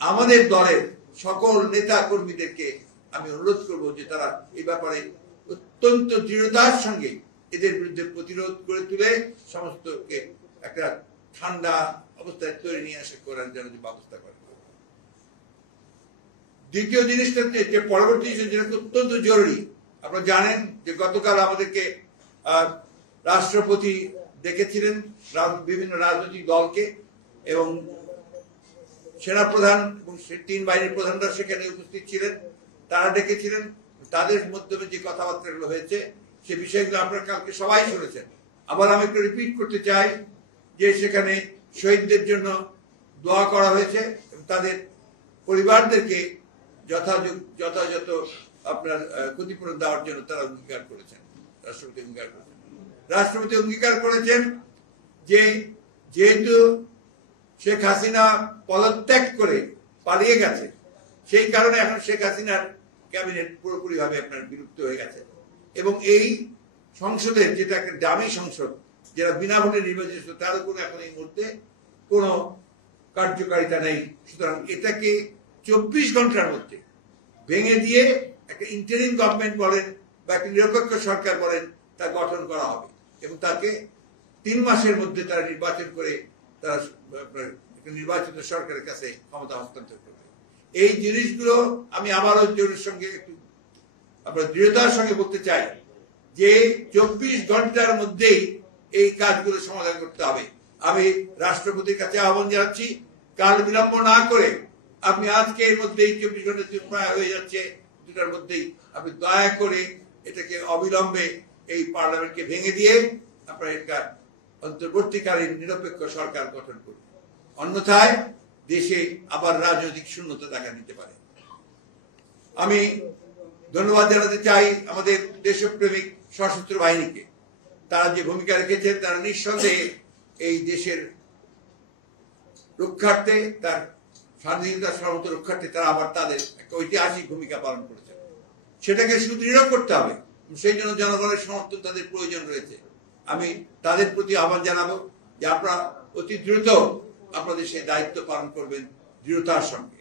আমাদের দলের সকল নেতা কর্মীদেরকে আমি অনুরোধ করব যে তারা এই ব্যাপারে অত্যন্ত দৃঢ়তার সঙ্গে এদের বিরুদ্ধে প্রতিরোধ করে তুলে সমস্তকে একটা ঠান্ডা অবস্থায় তৈরি নিয়ে আসে করার জন্য যে ব্যবস্থা করে। দ্বিতীয় জিনিসটা যে পরবর্তী যেটা অত্যন্ত জরুরি, আপনারা জানেন যে গতকাল আমাদেরকে রাষ্ট্রপতি ডেকেছিলেন বিভিন্ন রাজনৈতিক দলকে, এবং সেনাপ্রধান এবং তিন বাহিনীর প্রধানরা সেখানে উপস্থিত ছিলেন, তারা ডেকেছিলেন। তাদের মাধ্যমে যে কথাবার্তাগুলো হয়েছে সে বিষয়গুলো আপনারা কালকে সবাই শুনেছেন। আবার আমি একটু রিপিট করতে চাই যে সেখানে শহীদদের জন্য দোয়া করা হয়েছে এবং তাদের পরিবারদেরকে যথাযথ আপনার ক্ষতিপূরণ দেওয়ার জন্য তারা অঙ্গীকার করেছেন। রাষ্ট্রপতি অঙ্গীকার করেছেন যে যেহেতু শেখ হাসিনা পদত্যাগ করে পালিয়ে গেছে, সেই কারণে এখন শেখ হাসিনার ক্যাবিনেট পুরোপুরি ভাবে আপনার বিলুপ্ত হয়ে গেছে, এবং এই সংসদের যেটা একটা দামি সংসদ যারা বিনা ভোটে নির্বাচিত তার উপরে এখন এই মুহূর্তে কোনো কার্যকারিতা নেই। সুতরাং এটাকে 24 ঘন্টার মধ্যে ভেঙে দিয়ে একটা ইন্টারিম গভর্নমেন্ট বলেন বা একটা নিরপেক্ষ সরকার বলেন তা গঠন করা হবে, এবং তাকে 3 মাসের মধ্যে তারা নির্বাচন করে তারা নির্বাচিত সরকারের কাছে ক্ষমতা হস্তান্তর করবে। এই জিনিসগুলো আমি আবারও জোরের সঙ্গে একটু আপনার দৃঢ়তার সঙ্গে বলতে চাই যে 24 ঘন্টার মধ্যেই এই কাজগুলো সমাধান করতে হবে। আমি রাষ্ট্রপতির কাছে আহ্বান জানাচ্ছি, কাল বিলম্ব না করে আপনি আজকে এর মধ্যেই 24 ঘন্টা প্রায় হয়ে যাচ্ছে, 2টার মধ্যেই আপনি দয়া করে এটাকে অবিলম্বে এই পার্লামেন্টকে ভেঙে দিয়ে আপনার একটা অন্তর্বর্তীকালীন নিরপেক্ষ সরকার গঠন করুন। অন্যথায় দেশে আবার রাজনৈতিক শূন্যতা দেখা দিতে পারে। আমি ধন্যবাদ জানাতে চাই আমাদের দেশপ্রেমিক সশস্ত্র বাহিনীকে। তারা যে ভূমিকা রেখেছেন তারা নিঃসন্দেহে এই দেশের রক্ষার্থে, তার স্বাধীনতা সর্বত রক্ষার্থে তারা আবার তাদের একটা ঐতিহাসিক ভূমিকা পালন করেছে। সেটাকে সুদৃঢ় করতে হবে, সেই জন্য জনগণের সমর্থন তাদের প্রয়োজন রয়েছে। আমি তাদের প্রতি আহ্বান জানাবো যে আপনারা অতি দ্রুত আপনাদের সেই দায়িত্ব পালন করবেন দৃঢ়তার সঙ্গে।